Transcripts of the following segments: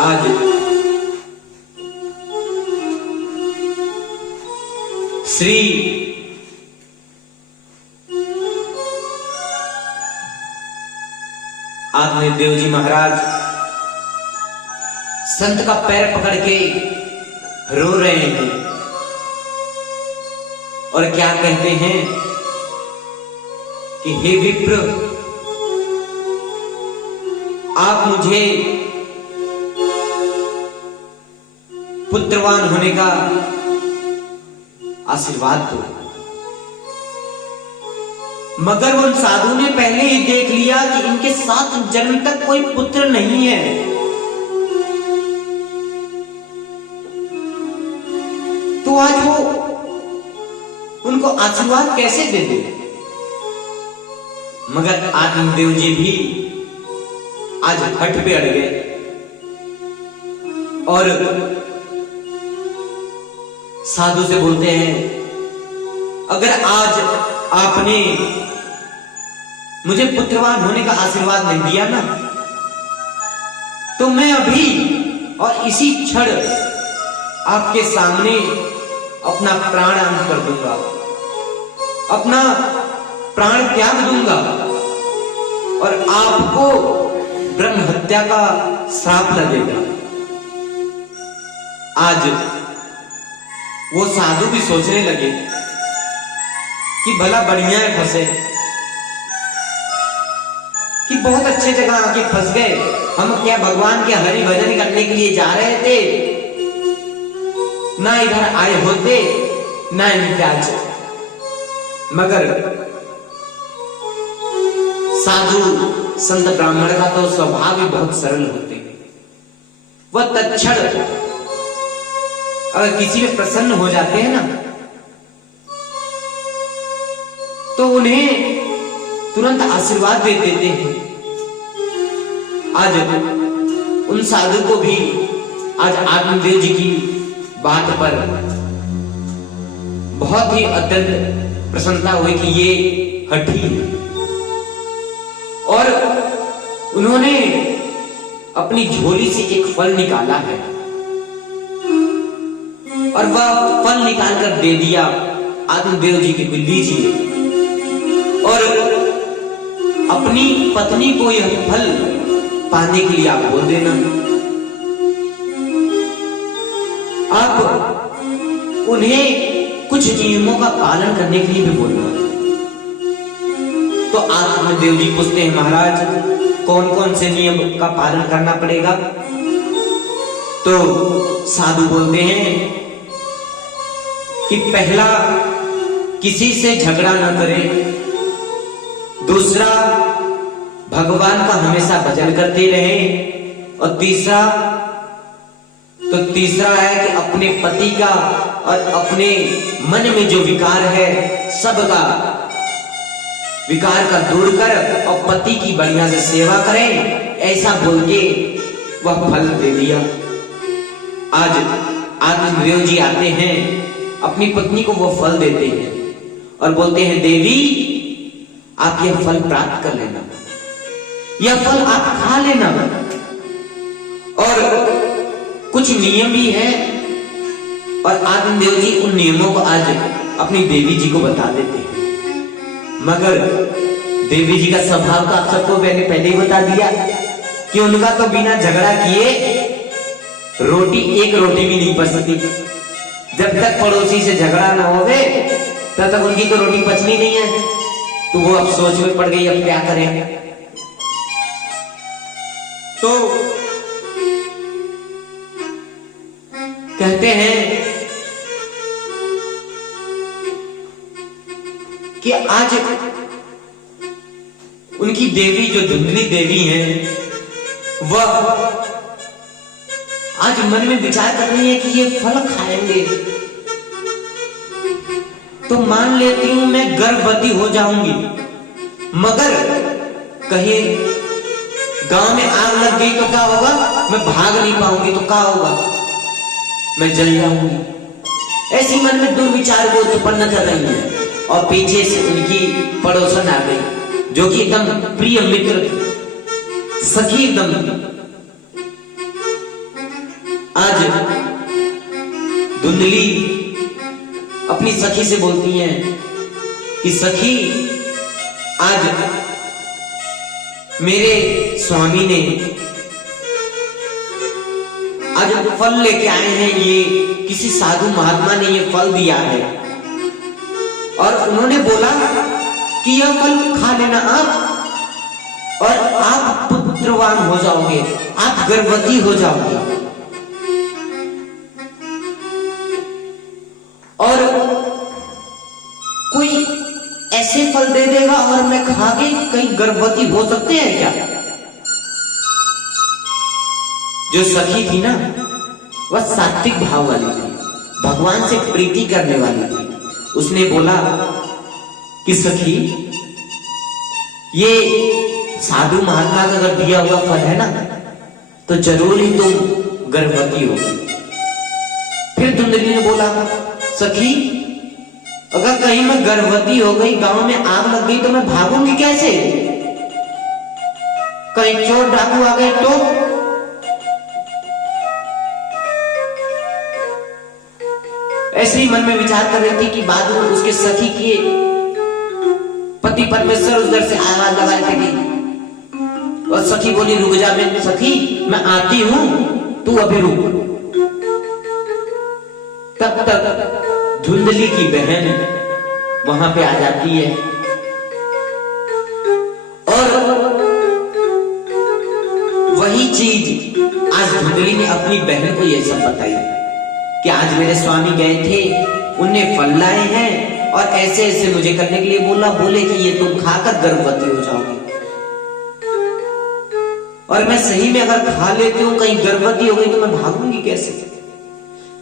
आज श्री आत्मदेव जी महाराज संत का पैर पकड़ के रो रहे हैं और क्या कहते हैं कि हे विप्र, आप मुझे पुत्रवान होने का आशीर्वाद दो। मगर उन साधु ने पहले ही देख लिया कि इनके 7 जन्म तक कोई पुत्र नहीं है, तो आज वो उनको आशीर्वाद कैसे दे दे। मगर आत्मदेव जी भी आज हट पे अड़ गए और साधु से बोलते हैं, अगर आज आपने मुझे पुत्रवान होने का आशीर्वाद नहीं दिया ना, तो मैं अभी और इसी क्षण आपके सामने अपना प्राण अंत कर दूंगा, अपना प्राण त्याग दूंगा और आपको ब्रह्म हत्या का श्राप लगेगा। आज वो साधु भी सोचने लगे कि भला बढ़िया है फंसे, कि बहुत अच्छे जगह आके फंस गए। हम क्या भगवान के हरि भजन करने के लिए जा रहे थे, ना इधर आए होते ना इनके आज। मगर साधु संत ब्राह्मण का तो स्वभाव ही बहुत सरल होते हैं। वह तत्क्षण अगर किसी में प्रसन्न हो जाते हैं ना, तो उन्हें तुरंत आशीर्वाद दे देते हैं। आज उन साधु को भी आज आत्मदेव जी की बात पर बहुत ही अत्यंत प्रसन्नता हुई कि ये हठी है, और उन्होंने अपनी झोली से एक फल निकाला है और वह फल निकाल कर दे दिया आत्मदेव जी के, लीजिए। और अपनी पत्नी को यह फल पाने के लिए आप बोल देना, आप उन्हें कुछ नियमों का पालन करने के लिए भी बोलना। तो आत्मदेव जी पूछते हैं, महाराज कौन कौन से नियम का पालन करना पड़ेगा? तो साधु बोलते हैं कि पहला, किसी से झगड़ा न करें। दूसरा, भगवान का हमेशा भजन करते रहें। और तीसरा है कि अपने पति का और अपने मन में जो विकार है सबका विकार का दूर कर और पति की बढ़िया से सेवा करें। ऐसा बोल के वह फल दे दिया। आज आत्मदेव जी आते हैं, अपनी पत्नी को वो फल देते हैं और बोलते हैं, देवी आप यह फल प्राप्त कर लेना, यह फल आप खा लेना। और कुछ नियम भी है और आत्मदेव जी उन नियमों को आज अपनी देवी जी को बता देते हैं। मगर देवी जी का स्वभाव का आप सबको मैंने पहले ही बता दिया कि उनका तो बिना झगड़ा किए एक रोटी भी नहीं पचती। जब तक पड़ोसी से झगड़ा ना होवे तब तक उनकी तो रोटी पचनी नहीं है। तो वो अब सोच में पड़ गई, अब क्या करें। तो कहते हैं कि आज उनकी देवी जो धुंधली देवी हैं, वह आज मन में विचार कर रही है कि ये फल खाएंगे तो मान लेती हूं मैं गर्भवती हो जाऊंगी, मगर कहीं गांव में आग लग गई तो क्या होगा, मैं भाग नहीं पाऊंगी तो क्या होगा, मैं जल जाऊंगी। ऐसी मन में दुर्विचार को उत्पन्न कर रही है। और पीछे से उनकी पड़ोसन आ गई जो कि एकदम प्रिय मित्र थी, सखी एकदम आज धुंधली अपनी सखी से बोलती हैं कि सखी, आज मेरे स्वामी ने आज फल लेके आए हैं, ये किसी साधु महात्मा ने ये फल दिया है और उन्होंने बोला कि यह फल खा लेना आप और आप पुत्रवान हो जाओगे, आप गर्भवती हो जाओगे। और कोई ऐसे फल दे देगा और मैं खा के कहीं गर्भवती हो सकते हैं क्या? जो सखी थी ना, वह सात्विक भाव वाली थी, भगवान से प्रीति करने वाली थी। उसने बोला कि सखी, ये साधु महात्मा का अगर दिया हुआ फल है ना, तो जरूर ही तुम गर्भवती होगी। फिर धुंधली ने बोला, सखी, अगर कहीं मैं गर्भवती हो गई, गांव में आग लग गई, तो मैं भागूंगी कैसे? कहीं चोर डाकू आ गए तो? ऐसे ही मन में विचार कर रही थी कि बाद में उसके सखी के पति परमेश्वर उधर से आवाज लगा रहे थे कि, और सखी बोली, रुक जा मैं सखी, मैं आती हूं, तू अभी रुक। तब तक धुंधली की बहन वहां पे आ जाती है और वही चीज आज धुंधली ने अपनी बहन को ये सब बताई कि आज मेरे स्वामी गए थे, उनने फल लाए हैं और ऐसे ऐसे मुझे करने के लिए बोले कि ये तुम खाकर गर्भवती हो जाओगे। और मैं सही में अगर खा लेती हूँ, कहीं गर्भवती हो गई तो मैं भागूंगी कैसे?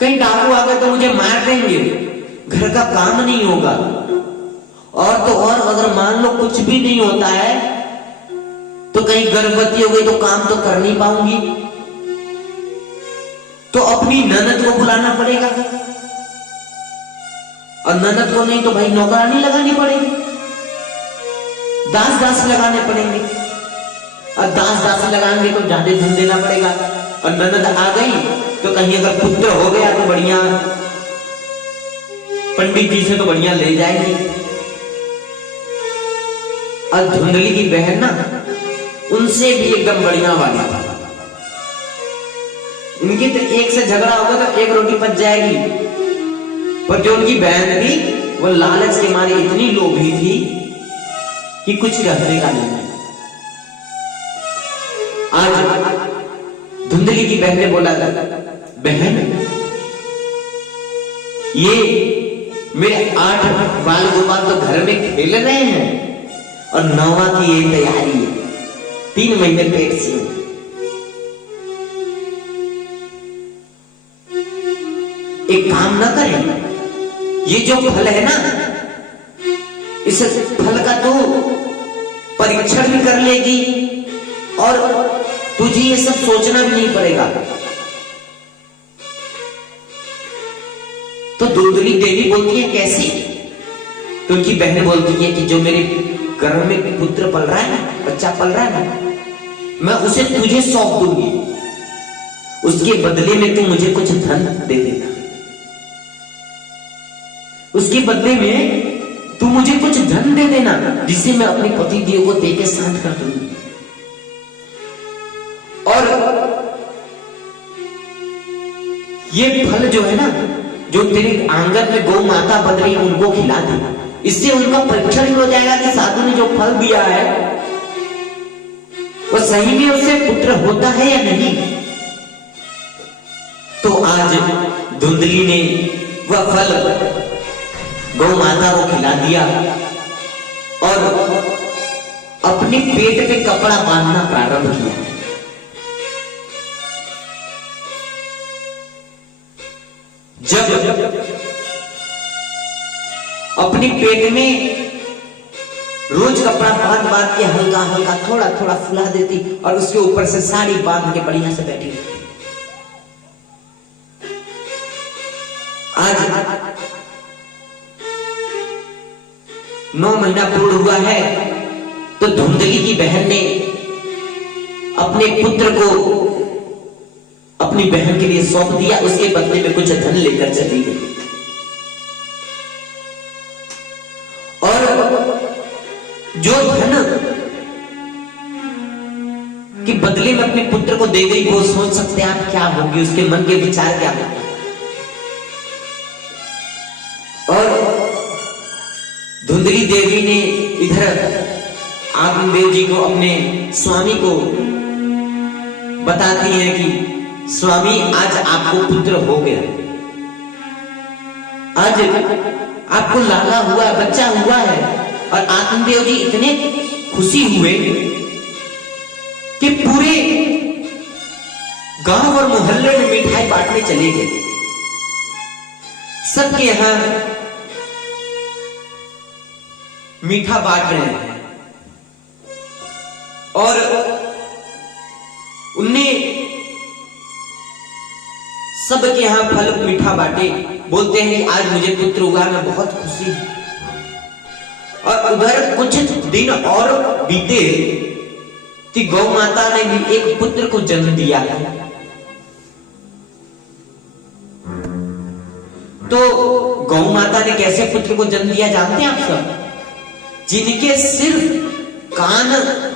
कहीं डाकू आ गए तो मुझे मार देंगे, घर का काम नहीं होगा। और तो और अगर मान लो कुछ भी नहीं होता है तो कहीं गर्भवती हो गई तो काम तो कर नहीं पाऊंगी, तो अपनी ननद को बुलाना पड़ेगा और ननद को नहीं तो भाई नौकरानी लगानी पड़ेगी, दास लगाने पड़ेंगे और दास लगाएंगे तो ज्यादा धन देना पड़ेगा। और ननद आ गई तो कहीं अगर पुत्र हो गया तो बढ़िया पंडित जी से तो बढ़िया ले जाएगी। और धुंधली की बहन ना उनसे भी एकदम बढ़िया वाली, उनकी तो एक से झगड़ा होगा तो एक रोटी पच जाएगी। पर जो उनकी बहन थी वो लालच के मारे इतनी लोभी थी कि कुछ रहने का नहीं। आज धुंधली की बहन ने बोला, बहन, ये मेरे 8 बाल गोपाल तो घर में खेल रहे हैं और 9वां की ये तैयारी है, 3 महीने पेट से। एक काम ना करें, ये जो फल है ना, इस फल का तो परीक्षण भी कर लेगी और तुझे ये सब सोचना भी नहीं पड़ेगा। तो धुंधली देवी बोलती है, कैसी? तो उनकी बहन बोलती है कि जो मेरे गर्भ में पुत्र पल रहा है ना, बच्चा पल रहा है ना, मैं उसे तुझे सौंप दूंगी, उसके बदले में तू मुझे कुछ धन दे देना, उसके बदले में तू मुझे कुछ धन दे देना, जिसे मैं अपने पति देव को देके शांत कर दूंगी। और ये फल जो है ना, जो तेरे आंगन में गौ माता बन रही है, उनको खिला दे, इससे उनका परीक्षण ही हो जाएगा कि साधु ने जो फल दिया है वो सही में उससे पुत्र होता है या नहीं। तो आज धुंधली ने वह फल गौ माता को खिला दिया और अपने पेट पे कपड़ा बांधना प्रारंभ किया। जब अपने पेट में रोज कपड़ा बांध के हल्का हल्का थोड़ा थोड़ा फुला देती और उसके ऊपर से साड़ी बांध के बढ़िया से बैठी। आज 9 महीना पूर्ण हुआ है तो धुंधली की बहन ने अपने पुत्र को अपनी बहन के लिए सौंप दिया, उसके बदले में कुछ धन लेकर चली गई। और जो धन के बदले में अपने पुत्र को दे गई, वो सोच सकते हैं आप क्या होगी, उसके मन के विचार क्या होंगे। और धुंधली देवी ने इधर आत्मदेव जी को, अपने स्वामी को बताती है कि स्वामी आज आपको पुत्र हो गया, आज आपको लाला हुआ, बच्चा हुआ है। और आत्मदेव जी इतने खुशी हुए कि पूरे गांव और मोहल्ले में मिठाई बांटने चले गए। सबके यहां मीठा बांट रहे हैं और उनने सबके यहां फल मीठा बांटे। बोलते हैं कि आज मुझे पुत्र हुआ, मैं बहुत खुशी हूं। और उधर कुछ दिन और बीते कि गौ माता ने भी एक पुत्र को जन्म दिया है। तो गौ माता ने कैसे पुत्र को जन्म दिया जानते हैं आप सब? जिनके सिर्फ कान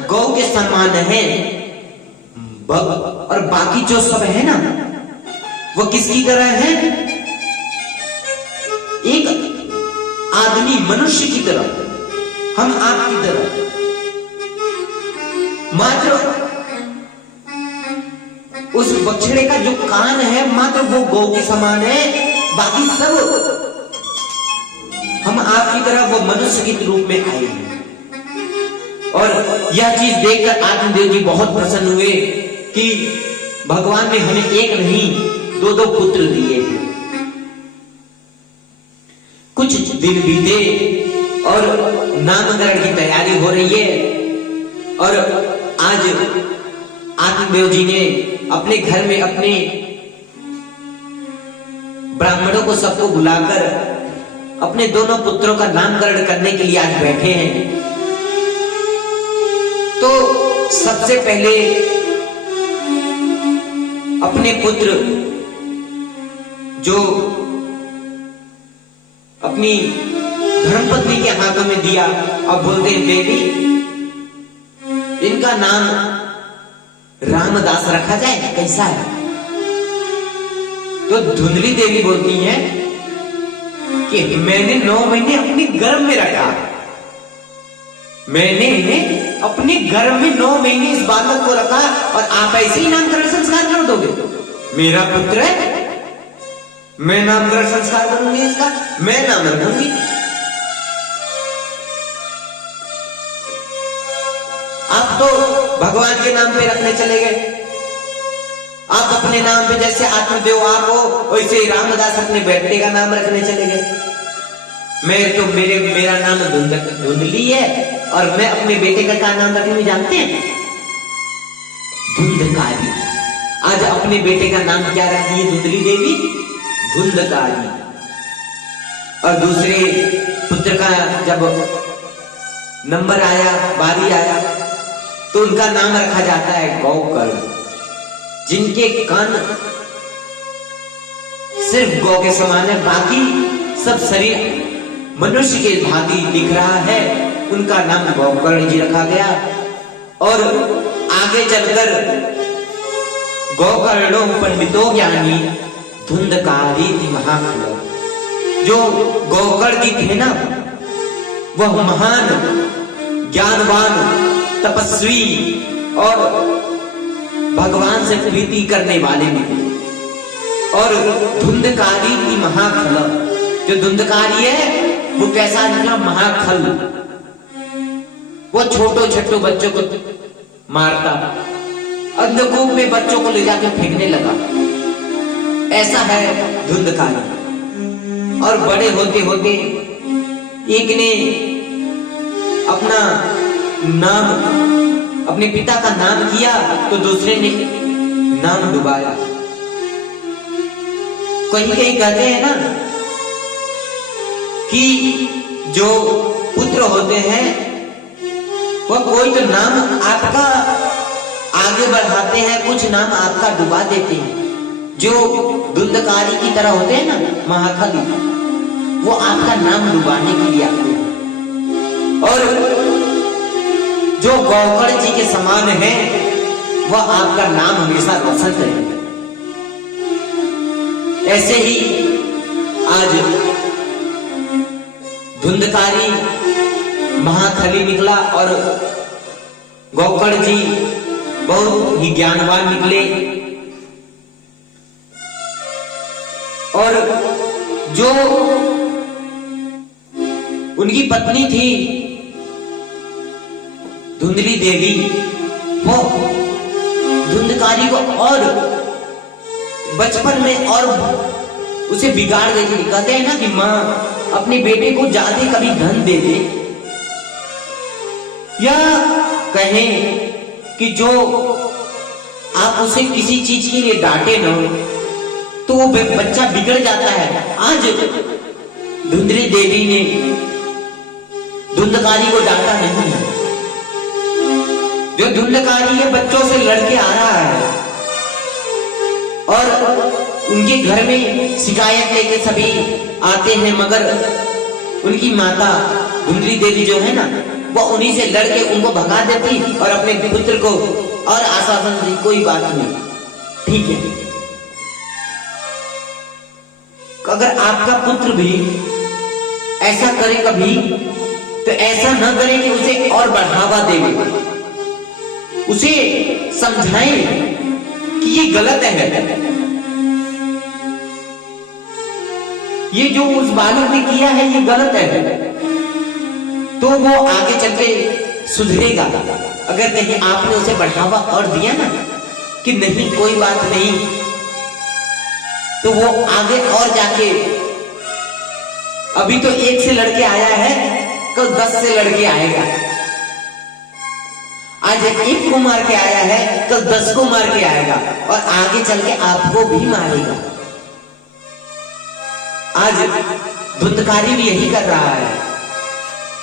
गौ के समान है और बाकी जो सब है ना, वो किसकी तरह है? एक आदमी, मनुष्य की तरह, हम आपकी तरह। मात्र उस बछड़े का जो कान है मात्र वो गौ के समान है, बाकी सब हम आपकी तरह वो मनुष्य के रूप में आए हैं। और यह चीज देखकर आत्मदेव जी बहुत प्रसन्न हुए कि भगवान ने हमें एक नहीं दो दो पुत्र दिए हैं। कुछ दिन बीते और नामकरण की तैयारी हो रही है। और आज आत्मदेव जी ने अपने घर में अपने ब्राह्मणों को सबको बुलाकर अपने दोनों पुत्रों का नामकरण करने के लिए आज बैठे हैं। तो सबसे पहले अपने पुत्र जो अपनी धर्मपत्नी के हाथों में दिया, अब बोलते हैं देवी इनका नाम रामदास रखा जाए, कैसा है? तो धुंधली देवी बोलती है कि मैंने 9 महीने अपने गर्भ में रखा, मैंने अपने गर्भ में 9 महीने इस बालक को रखा और आप ऐसे ही नामकरण संस्कार कर दोगे? मेरा पुत्र है, मैं नामकरण संस्कार करूंगी इसका, मैं नाम रखूंगी। आप तो भगवान के नाम पे रखने चले गए। आप अपने नाम पे जैसे आत्मदेव आप हो, वैसे रामदास अपने बेटे का नाम रखने चले गए। मेरा नाम धुंधली है और मैं अपने बेटे का क्या नाम रखने जानते हैं? धुंधकारी। आज अपने बेटे का नाम क्या रखी है धुंधली देवी? धुंधकारी। और दूसरे पुत्र का जब नंबर आया, बारी आया, तो उनका नाम रखा जाता है गौकर्ण, जिनके कान सिर्फ गौ के समान है, बाकी सब शरीर मनुष्य के भांति दिख रहा है। उनका नाम गौकर्ण जी रखा गया। और आगे चलकर गौकर्णो पंडितो ज्ञानी धुंधकारी महाकुल, जो गौकर्ण जी थे ना, वह महान ज्ञानवान तपस्वी और भगवान से प्रीति करने वाले भी थे। और धुंधकारी की महाखल, जो धुंधकारी है वो कैसा निकला? महाखल। वो छोटो छोटो बच्चों को मारता, अंधकूप में बच्चों को ले जाकर फेंकने लगा, ऐसा है धुंधकारी। और बड़े होते होते एक ने अपना नाम, अपने पिता का नाम किया तो दूसरे ने नाम डुबाया। कहीं कहीं कहते हैं ना कि जो पुत्र होते हैं वह कोई तो नाम आगे बढ़ाते हैं, कुछ नाम आपका डुबा देते हैं। जो धुंधकारी की तरह होते हैं ना, महाकाली, वो आपका नाम डुबाने के लिए आते हैं। और जो गौकर्ण जी के समान है, वह आपका नाम हमेशा रोशन करेंगे। ऐसे ही आज धुंधकारी महाकाली निकला और गौकर्ण जी बहुत ही ज्ञानवान निकले। और जो उनकी पत्नी थी धुंधली देवी, वो धुंधकारी को और बचपन में और उसे बिगाड़ देती थी। कहते हैं ना कि माँ अपने बेटे को ज्यादा कभी धन दे दे, या कहें कि जो आप उसे किसी चीज के लिए डांटे ना, तो वो बच्चा बिगड़ जाता है। आज धुंधली देवी ने धुंधकारी को डांटा नहीं है। जो धुंधकारी है बच्चों से लड़के आ रहा है और उनके घर में शिकायत लेके सभी आते हैं, मगर उनकी माता धुंधली देवी जो है ना, वो उन्हीं से लड़के उनको भगा देती और अपने पुत्र को और आश्वासन दी, कोई बात नहीं, ठीक है। अगर आपका पुत्र भी ऐसा करे कभी, तो ऐसा न करे कि उसे और बढ़ावा देवे, उसे समझाएं कि ये गलत है, ये जो उस बालक ने किया है ये गलत है, तो वो आगे चल के सुधरेगा। अगर कहीं आपने उसे बढ़ावा और दिया ना कि नहीं कोई बात नहीं, तो वो आगे और जाके, अभी तो 1 से लड़के आया है, कल 10 से लड़के आएगा। आज 1 को मार के आया है, कल 10 को मार के आएगा और आगे चल के आपको भी मारेगा। आज धुंधकारी भी यही कर रहा है।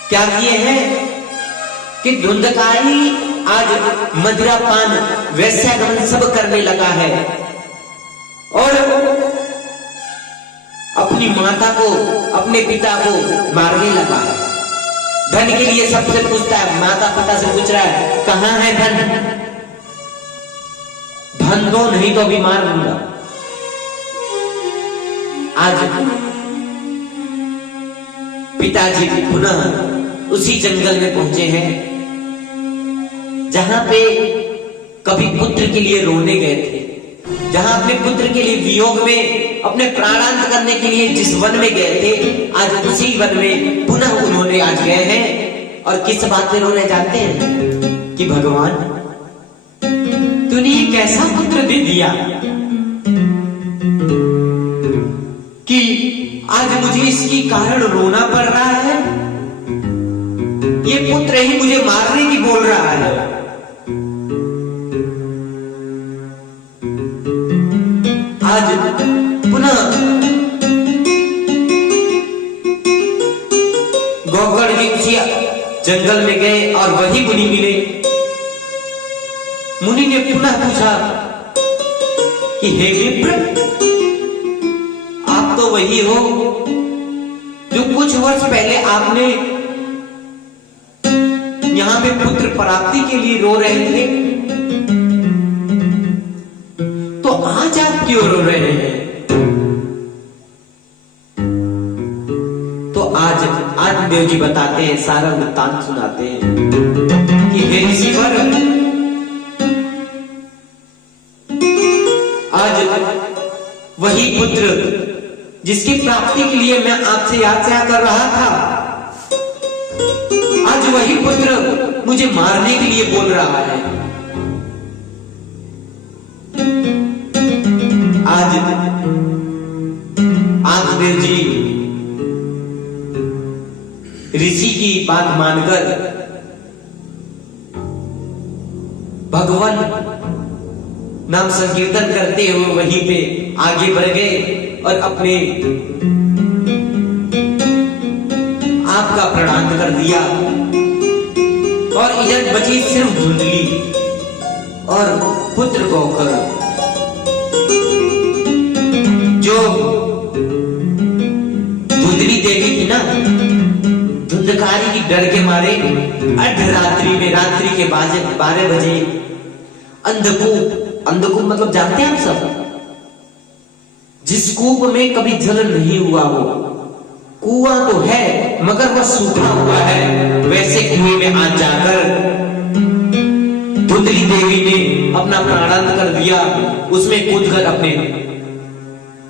क्या किए हैं कि धुंधकारी आज मदिरा पान वैश्यागमन सब करने लगा है और अपनी माता को, अपने पिता को मारने लगा है। धन के लिए सबसे पूछता है, माता पिता से पूछ रहा है कहां है धन, धन दो नहीं तो अभी मार दूंगा। आज पिताजी पुनः उसी जंगल में पहुंचे हैं जहां पे कभी पुत्र के लिए रोने गए थे, जहां अपने पुत्र के लिए वियोग में अपने प्राणांत करने के लिए जिस वन में गए थे, आज उसी वन में पुनः उन्होंने आज गए हैं। और किस बात पे रोने जाते हैं कि भगवान तूने ये कैसा पुत्र दे दिया कि आज मुझे इसकी कारण रोना पड़ रहा है, ये पुत्र ही मुझे मारने की बोल रहा है। आज पुनः गौकर्ण जी उसी जंगल में गए और वही मुनि मिले। मुनि ने पुनः पूछा कि हे विप्र, आप तो वही हो जो कुछ वर्ष पहले आपने यहां पे पुत्र प्राप्ति के लिए रो रहे थे, तो आज आप क्यों रो रहे हैं? तो आज आदिदेव जी बताते हैं, सारा वृत्तांत सुनाते हैं कि हे ऋषिवर, आज वही पुत्र जिसकी प्राप्ति के लिए मैं आपसे याचना कर रहा था, आज वही पुत्र मुझे मारने के लिए बोल रहा है। आज आदिदेव जी ऋषि की बात मानकर भगवान नाम संकीर्तन करते हुए वहीं पे आगे बढ़ गए और अपने आप का प्रणाम कर दिया। और इधर बची सिर्फ धुंधली। और पुत्र गौकर। जो धुंधली देवी थी ना, धुंधकारी की डर के मारे अर्धरात्रि में, रात्रि के 12 बजे अंधकूप, अंधकूप मतलब जानते हैं आप सब, जिस कूप में कभी जल नहीं हुआ हो, कुआं तो है मगर वह सूखा हुआ है, वैसे कुएं में आज जाकर धुंधली देवी ने अपना प्राणांत कर दिया, उसमें कूदकर अपने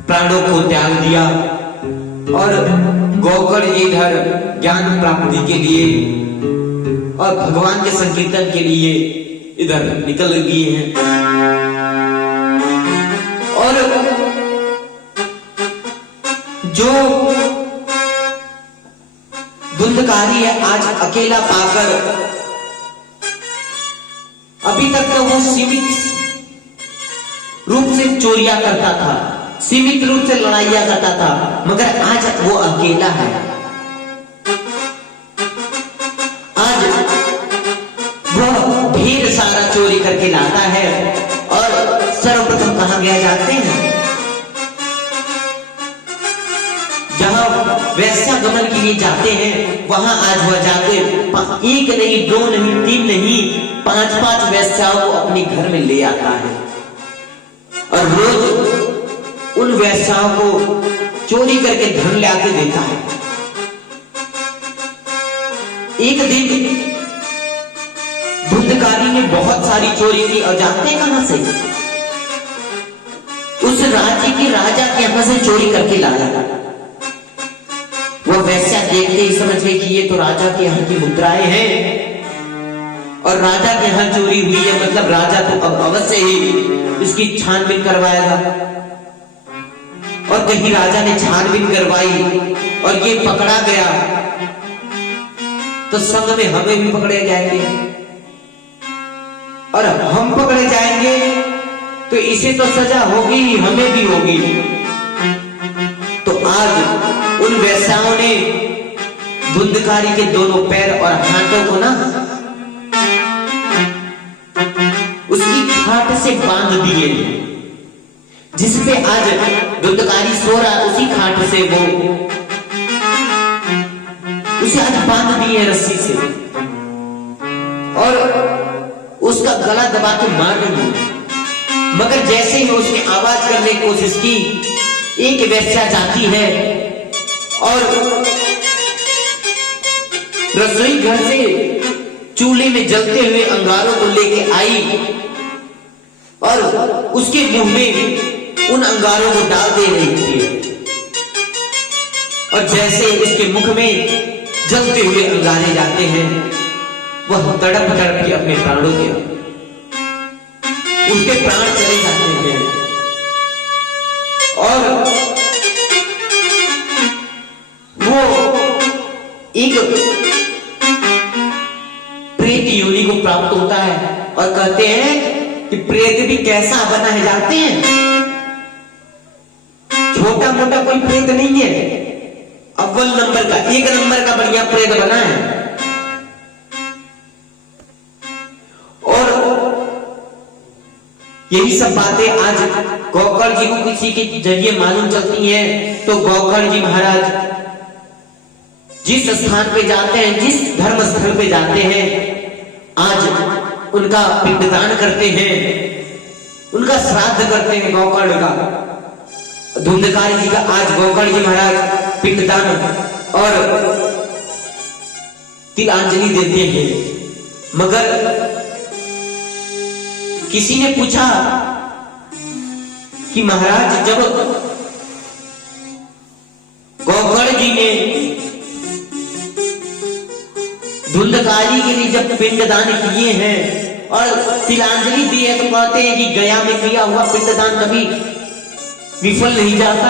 प्राणों को त्याग दिया और गौकर इधर ज्ञान प्राप्ति के लिए और भगवान के संकीर्तन के लिए इधर निकल गए हैं। और जो धुंधकारी है आज अकेला पाकर, अभी तक तो वो सीमित रूप से चोरियां करता था, सीमित रूप से लड़ाइयां करता था, मगर आज वो अकेला है। आज वह ढेर सारा चोरी करके लाता है और सर्वप्रथम कहां गया जानते हैं? जहां वैश्यागमन के लिए जाते हैं वहां आज वह जाके एक नहीं, दो नहीं, तीन नहीं, 5-5 वैश्याओं को अपने घर में ले आता है और रोज उन वैश्याओं को चोरी करके धन लाके देता है। एक दिन धुंधकारी ने बहुत सारी चोरी की और जानते हैं कहां से? उस राज्य के राजा के यहां से चोरी करके लाया। वो वैश्या देखते ही समझ गए कि ये तो राजा के यहाँ की मुद्राएं हैं और राजा के यहाँ चोरी हुई है, मतलब राजा तो अब अवश्य ही इसकी छानबीन करवाएगा। और कहीं राजा ने छानबीन करवाई और ये पकड़ा गया तो संग में हमें भी पकड़े जाएंगे और हम पकड़े जाएंगे तो इसे तो सजा होगी ही, हमें भी होगी। तो आज उन वैश्याओं ने धुंधकारी के दोनों पैर और हाथों को ना उसकी खाट से बांध दिए, जिसपे आज धुंधकारी सो रहा, उसी खाट से वो उसे आज बांध दिए रस्सी से और उसका गला दबा के मार रही है। मगर जैसे ही उसने आवाज करने की कोशिश की, एक वैश्या जाती है और रसोई घर से चूल्हे में जलते हुए अंगारों को लेके आई और उसके मुंह में उन अंगारों को डाल दे रही थी और जैसे उसके मुख में जलते हुए अंगारे जाते हैं, वह तड़प तड़प के अपने प्राणों के उसके प्राण चले जाते हैं और वो एक प्रेत योनि को प्राप्त होता है और कहते हैं कि प्रेत भी कैसा बना है जानते हैं? छोटा मोटा कोई प्रेत नहीं है, अव्वल नंबर का, 1 नंबर का बढ़िया प्रेत बना है। और यही सब बातें आज गौकर जी को किसी के जरिए मालूम चलती हैं। तो गौकर जी महाराज जिस स्थान पे जाते हैं, जिस धर्म स्थल पे जाते हैं, आज उनका पिंडदान करते हैं, उनका श्राद्ध करते हैं गौकर का। धुंधकारी जी का आज गौकर जी महाराज पिंडदान और तिलांजलि देते हैं। मगर किसी ने पूछा कि महाराज जब गौकर जी ने धुंधकारी के लिए जब पिंडदान किए हैं और तिलांजलि दी है तो कहते हैं कि गया में किया हुआ पिंडदान कभी विफल नहीं जाता।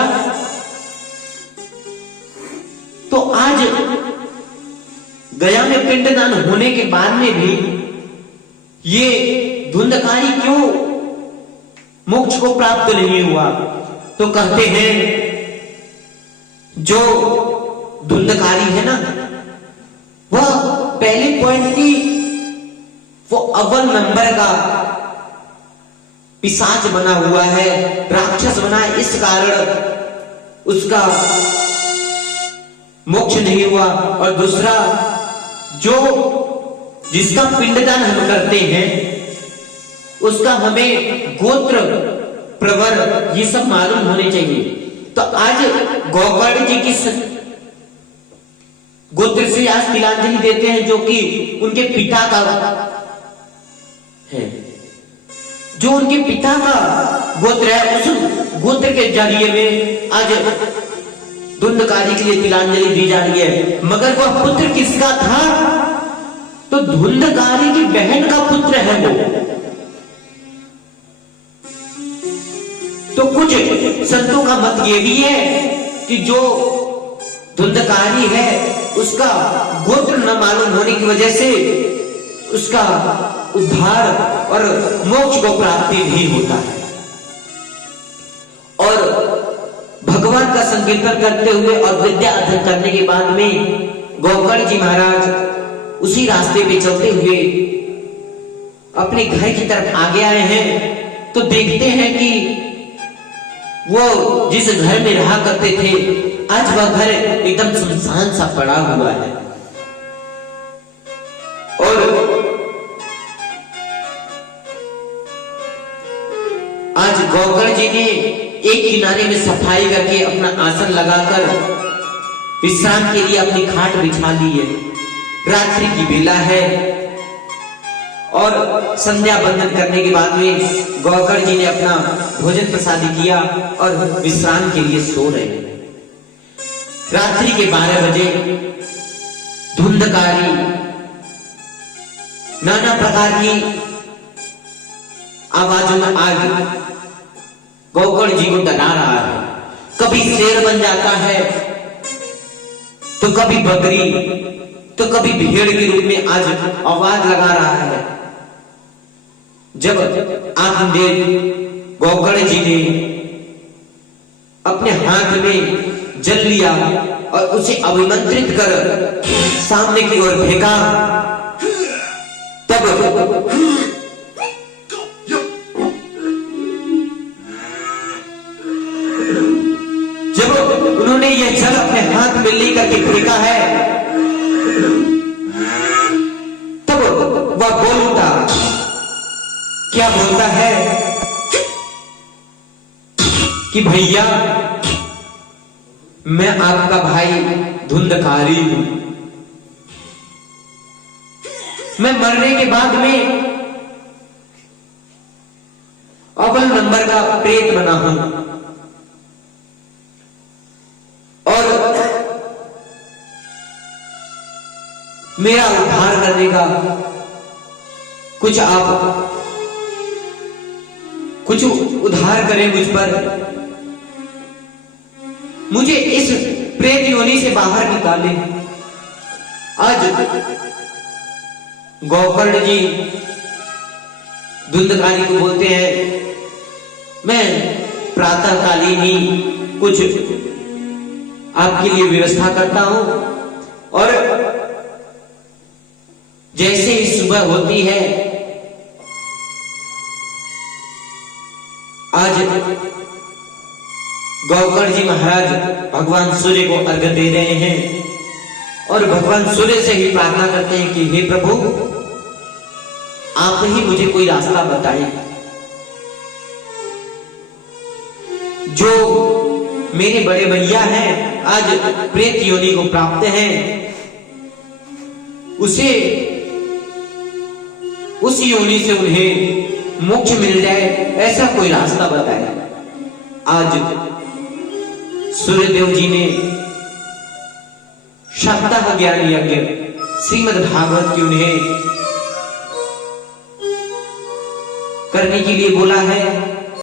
तो आज गया में पिंडदान होने के बाद में भी ये धुंधकारी क्यों मोक्ष को प्राप्त नहीं हुआ? तो कहते हैं जो धुंधकारी है ना, वह पहले पॉइंट की वो अव्वल नंबर का पिशाच बना हुआ है, राक्षस बना है, इस कारण उसका मोक्ष नहीं हुआ। और दूसरा, जो जिसका पिंडदान हम करते हैं उसका हमें गोत्र प्रवर ये सब मालूम होने चाहिए। तो आज गौकर्ण जी की गोत्र से आज तिलांजलि देते हैं, जो कि उनके पिता का है, जो उनके पिता का गोत्र है, उस गोत्र के जरिए में आज धुंधकारी के लिए तिलांजलि दी जा रही है। मगर वह पुत्र किसका था? तो धुंधकारी की बहन का पुत्र है वो। तो कुछ संतों का मत ये भी है कि जो धुंधकारी है उसका गोत्र न मालूम होने की वजह से उसका उद्धार और मोक्ष को प्राप्ति भी होता है। और भगवान का संकीर्तन करते हुए और विद्या अध्ययन करने के बाद में गौकर्ण जी महाराज उसी रास्ते पे चलते हुए अपने घर की तरफ आगे आए हैं। तो देखते हैं कि वो जिस घर में रहा करते थे आज वह घर एकदम सुनसान सा पड़ा हुआ है। और आज गौकर्ण जी ने एक किनारे में सफाई करके अपना आसन लगाकर विश्राम के लिए अपनी खाट बिछा ली है। रात्रि की बेला है और संध्या बंदन करने के बाद में गौकर्ण जी ने अपना भोजन प्रसादी किया और विश्राम के लिए सो रहे हैं। रात्रि के 12 बजे धुंधकारी नाना प्रकार की आवाजों में आग गौकर्ण जी को डरा रहा है। कभी शेर बन जाता है, तो कभी बकरी, तो कभी भेड़ के रूप में आज आवाज लगा रहा है। जब आत्मदेव गौकर्ण जी ने अपने हाथ में जल लिया और उसे अभिमंत्रित कर सामने की ओर फेंका, तब जब उन्होंने यह जल अपने हाथ में लेकर के फेंका है, तब वह बोल उठा। क्या बोलता है कि भैया मैं आपका भाई धुंधकारी हूं। मैं मरने के बाद में अव्वल नंबर का प्रेत बना हूं और मेरा उद्धार करने का कुछ उद्धार करें मुझ पर। मुझे इस प्रेत योनि से बाहर निकाले। आज गौकर्ण जी धुंधकारी को बोलते हैं, मैं प्रातःकालीन ही कुछ आपके लिए व्यवस्था करता हूं और जैसे ही सुबह होती है आज गौकर्ण जी महाराज भगवान सूर्य को अर्घ्य दे रहे हैं और भगवान सूर्य से ही प्रार्थना करते हैं कि हे प्रभु, आप ही मुझे कोई रास्ता बताएं। जो मेरे बड़े भैया हैं आज प्रेत योनि को प्राप्त हैं, उस योनि से उन्हें मोक्ष मिल जाए, ऐसा कोई रास्ता बताए। आज सूर्यदेव जी ने सप्ताह ज्ञान यज्ञ श्रीमद् भागवत की उन्हें करने के लिए बोला है